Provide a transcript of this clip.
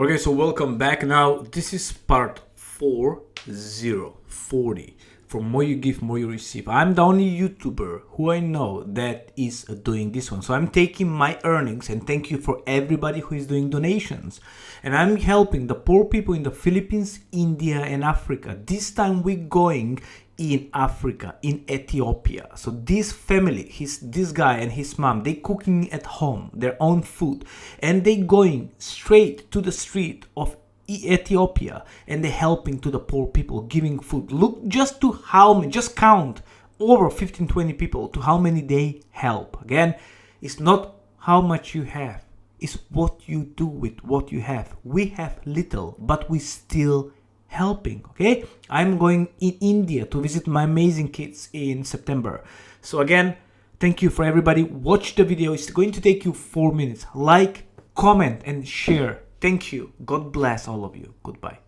Okay, so welcome back. Now, this is part 40. For more you give, more you receive. I'm the only YouTuber who I know that is doing this one. So I'm taking my earnings, and thank you for everybody who is doing donations. And I'm helping the poor people in the Philippines, India, and Africa. This time we're going in Africa, in Ethiopia. So this family, this guy and his mom, they cooking at home their own food, and they going straight to the street of Ethiopia, and they're helping to the poor people, giving food. Look just to how many, just count over 15-20 people to how many they help. Again, it's not how much you have, it's what you do with what you have. We have little, but we still helping. Okay, I'm going in India to visit my amazing kids in September. So again, thank you for everybody. Watch the video. It's going to take you 4 minutes. Like, comment, and share. Thank you. God bless all of you. Goodbye.